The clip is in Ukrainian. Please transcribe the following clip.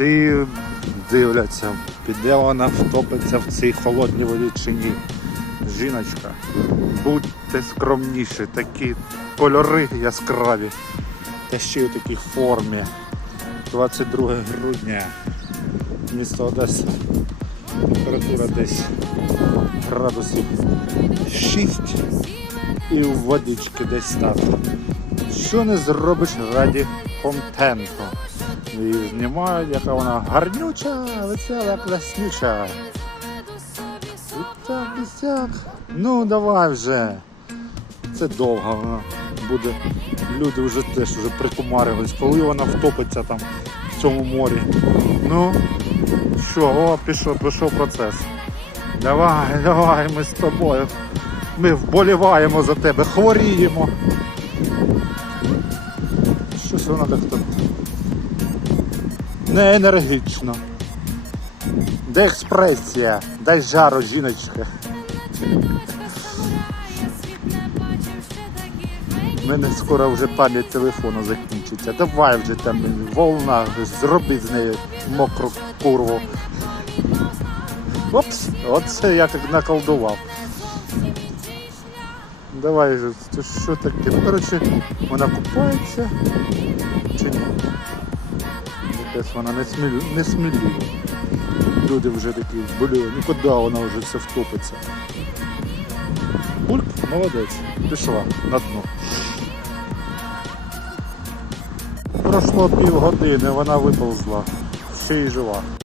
Ці дивляться, піде вона втопиться в цій холодній воді чи ні. Жіночка, будьте скромніші, такі кольори яскраві. Та ще й у такій формі. 22 грудня. Місто Одеса. Температура десь градусів 6 і водички десь так. Що не зробиш раді контенту? І знімають, яка вона гарнюча, весела, класнюча. І так, і сяк. Ну давай вже. Це довго вона буде. Люди вже теж вже прикумарились, коли вона втопиться там в цьому морі. Ну, що, о, пішов, пішов процес. Давай, давай, ми з тобою. Ми вболіваємо за тебе, хворіємо. Щось вона так тут не енергічно. Де експресія? Дай жару, жіночка. У мене скоро вже пам'ять телефону закінчиться. Давай вже там волна, зроби з неї мокру курву. Опс, оце я так наколдував. Давай же, що таке? Ну, коротше, вона купається чи ні? Якась вона не смілю, не смілює. Люди вже такі, блін, ну куди вона вже все втопиться? Пульк, молодець, пішла на дно. Пройшло пів години, вона виповзла, ще й жива.